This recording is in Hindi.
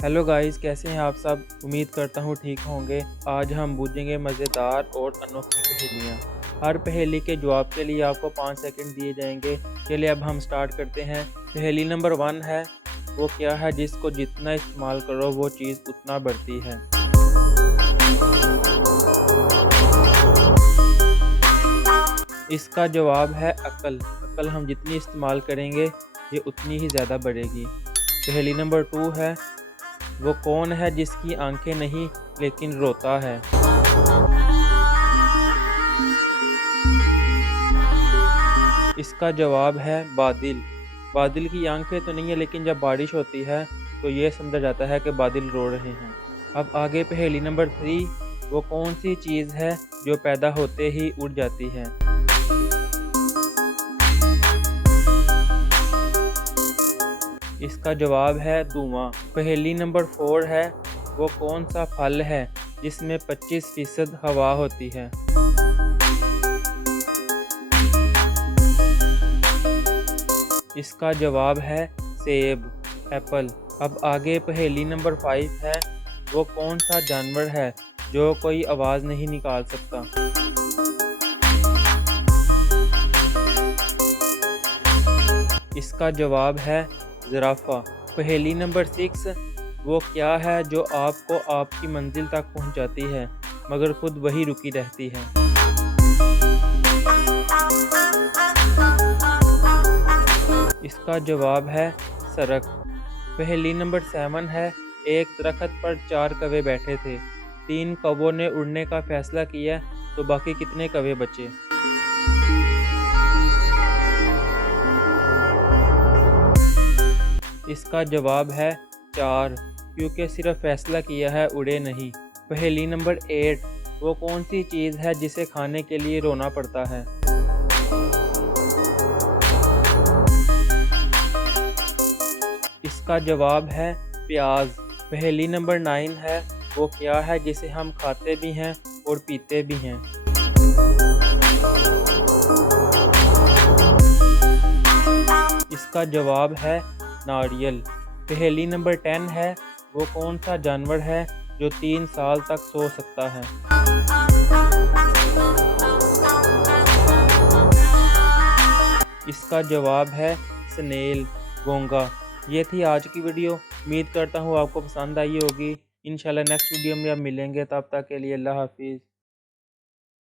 हेलो गाइस, कैसे हैं आप सब। उम्मीद करता हूँ ठीक होंगे। आज हम बूझेंगे मज़ेदार और अनोखी पहेलियाँ। हर पहेली के जवाब के लिए आपको 5 सेकंड दिए जाएंगे। चलिए अब हम स्टार्ट करते हैं। पहेली नंबर 1 है, वो क्या है जिसको जितना इस्तेमाल करो वो चीज़ उतना बढ़ती है। इसका जवाब है अक्ल। अक्ल हम जितनी इस्तेमाल करेंगे ये उतनी ही ज़्यादा बढ़ेगी। पहेली नंबर 2 है, वो कौन है जिसकी आंखें नहीं लेकिन रोता है। इसका जवाब है बादल। बादल की आंखें तो नहीं है लेकिन जब बारिश होती है तो ये समझा जाता है कि बादल रो रहे हैं। अब आगे पहेली नंबर 3, वो कौन सी चीज़ है जो पैदा होते ही उड़ जाती है। इसका जवाब है धुआं। पहेली नंबर 4 है, वो कौन सा फल है जिसमें 25% हवा होती है। इसका जवाब है सेब, एप्पल। अब आगे पहेली नंबर 5 है, वो कौन सा जानवर है जो कोई आवाज़ नहीं निकाल सकता। इसका जवाब है ज़िराफ़ा। पहेली नंबर 6, वो क्या है जो आपको आपकी मंजिल तक पहुंचाती है मगर खुद वही रुकी रहती है। इसका जवाब है सड़क। पहेली नंबर 7 है, एक दरख्त पर 4 कौवे बैठे थे। 3 कौवों ने उड़ने का फैसला किया तो बाकी कितने कौवे बचे। इसका जवाब है 4, क्योंकि सिर्फ फैसला किया है, उड़े नहीं। पहेली नंबर 8, वो कौन सी चीज़ है जिसे खाने के लिए रोना पड़ता है। इसका जवाब है प्याज। पहेली नंबर 9 है, वो क्या है जिसे हम खाते भी हैं और पीते भी हैं। इसका जवाब है नारियल। पहेली नंबर 10 है, वो कौन सा जानवर है जो 3 साल तक सो सकता है। इसका जवाब है स्नेल, घोंघा। ये थी आज की वीडियो। उम्मीद करता हूँ आपको पसंद आई होगी। इंशाल्लाह नेक्स्ट वीडियो में अब मिलेंगे, तब तक के लिए अल्लाह हाफिज़।